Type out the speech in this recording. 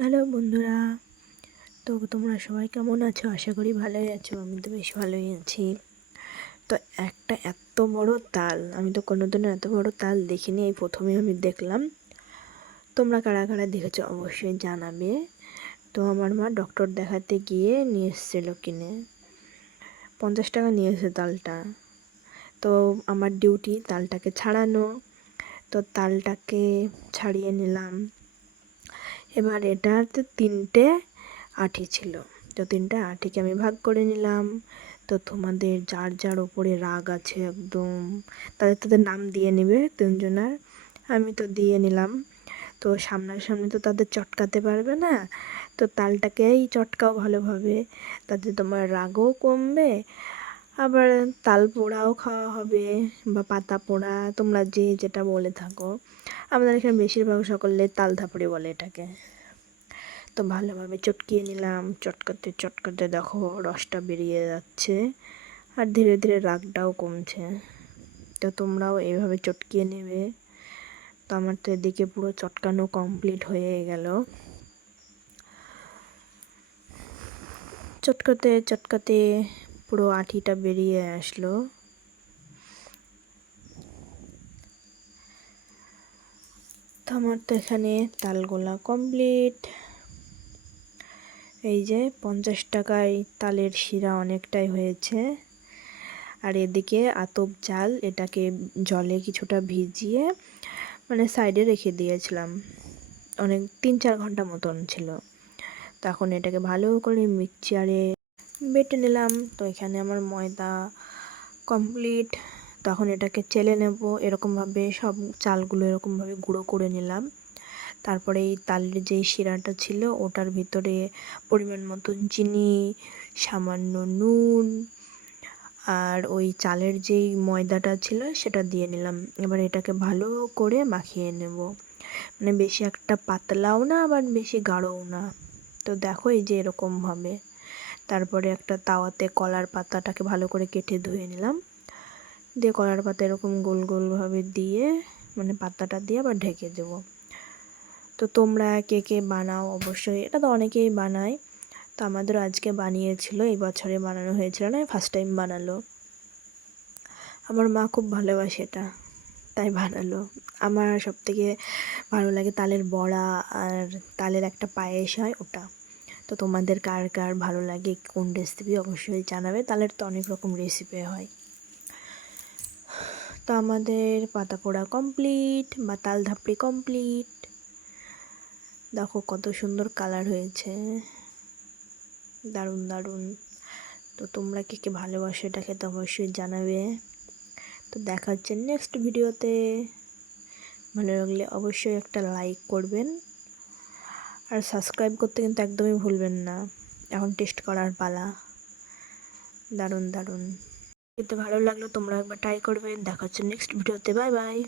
Hello বন্ধুরা, তো তোমরা সবাই কেমন আছো? আশা করি ভালোই আছো, আমি তো বেশ ভালোই আছি। তো একটা এত বড় তাল, আমি তো কোনোদিনও এত বড় তাল দেখিনি, এই প্রথমে আমি দেখলাম। তোমরা কারা কারা দেখেছ অবশ্যই জানাবে। তো আমার মা ডক্টর দেখাতে গিয়ে নিয়ে এসেছিল কিনে। পঞ্চাশ টাকা নিয়ে এসে তালটা। তো আমার ডিউটি তালটাকে ছাড়ানো। তো তালটাকে ছাড়িয়ে নিলাম। এবার এটাতে তিনটে আঠি ছিল। তো তিনটে আঠিকে আমি ভাগ করে নিলাম। তো তোমাদের যার যার ওপরে রাগ আছে একদম, তাদের তাদের নাম দিয়ে নেবে তিনজনার। আমি তো দিয়ে নিলাম। তো সামনাসামনি তো তাদের চটকাতে পারবে না। তো তালটাকেই চটকাও ভালোভাবে। তাতে তোমার রাগও কমবে। আবার তাল পোড়াও খাওয়া হবে বা পাতা পোড়া, তোমরা যে যেটা বলে থাকো। আমাদের এখানে বেশিরভাগ সকলে তাল ধাপড়ি বলে এটাকে। তো ভালোভাবে চটকিয়ে নিলাম। চটকাতে চটকাতে দেখো রসটা বেরিয়ে যাচ্ছে আর ধীরে ধীরে রাগটাও কমছে। তো তোমরাও এইভাবে চটকিয়ে নেবে। তো আমার তো এদিকে পুরো চটকানো কমপ্লিট হয়ে গেল। চটকাতে চটকাতে পুরো আঠিটা বেরিয়ে আসলো। আমার তো এখানে তালগোলা কমপ্লিট এই যে পঞ্চাশ টাকায় তালের শিরা অনেকটাই হয়েছে। আর এদিকে আতপ চাল এটাকে জলে কিছুটা ভিজিয়ে মানে সাইডে রেখে দিয়েছিলাম। অনেক তিন চার ঘণ্টা মতন ছিল। তখন এটাকে ভালো করে মিক্সচারে বেটে নিলাম। তো এখানে আমার ময়দা কমপ্লিট তখন এটাকে চেলে নেব। এরকমভাবে সব চালগুলো এরকমভাবে গুঁড়ো করে নিলাম। তারপরে এই তালের যে শিরাটা ছিল, ওটার ভিতরে পরিমাণ মতন চিনি, সামান্য নুন আর ওই চালের যেই ময়দাটা ছিল, সেটা দিয়ে নিলাম। এবার এটাকে ভালো করে মাখিয়ে নেব। মানে বেশি একটা পাতলাও না, আবার বেশি গাঢ়ও না। তো দেখো এই যে এরকমভাবে। তারপরে একটা তাওয়াতে কলার পাতাটাকে ভালো করে কেটে ধুয়ে নিলাম। দিয়ে কলার পাতা এরকম গোল গোলভাবে দিয়ে মানে পাতাটা দিয়ে আবার ঢেকে দেবো। তো তোমরা কে কে বানাও অবশ্যই, এটা তো অনেকেই বানায়। তো আমাদেরও আজকে বানিয়েছিল, এই বছরে বানানো হয়েছিল না ফার্স্ট টাইম বানালো। আমার মা খুব ভালোবাসে এটা, তাই বানালো। আমার সব থেকে ভালো লাগে তালের বড়া আর তালের একটা পায়েস হয় ওটা। তো তোমাদের কার কার ভালো লাগে, কোন রেসিপি অবশ্যই জানাবে তালের তো অনেক রকম রেসিপি হয়। তো আমাদের পাতা পোড়া কমপ্লিট বা তাল ধাপড়ি কমপ্লিট দেখো কত সুন্দর কালার হয়েছে। দারুণ দারুণ। তো তোমরা কে কে ভালোবাসো এটা খেতে অবশ্যই জানাবে। তো দেখা হচ্ছে নেক্সট ভিডিওতে ভালো লাগলে অবশ্যই একটা লাইক করবেন। আর সাবস্ক্রাইব করতে কিন্তু একদমই ভুলবেন না। এখন টেস্ট করার পালা। দারুণ দারুণ। খেতে ভালো লাগল তোমরা একবার ট্রাই করবে। দেখা হচ্ছে নেক্সট ভিডিওতে বাই বাই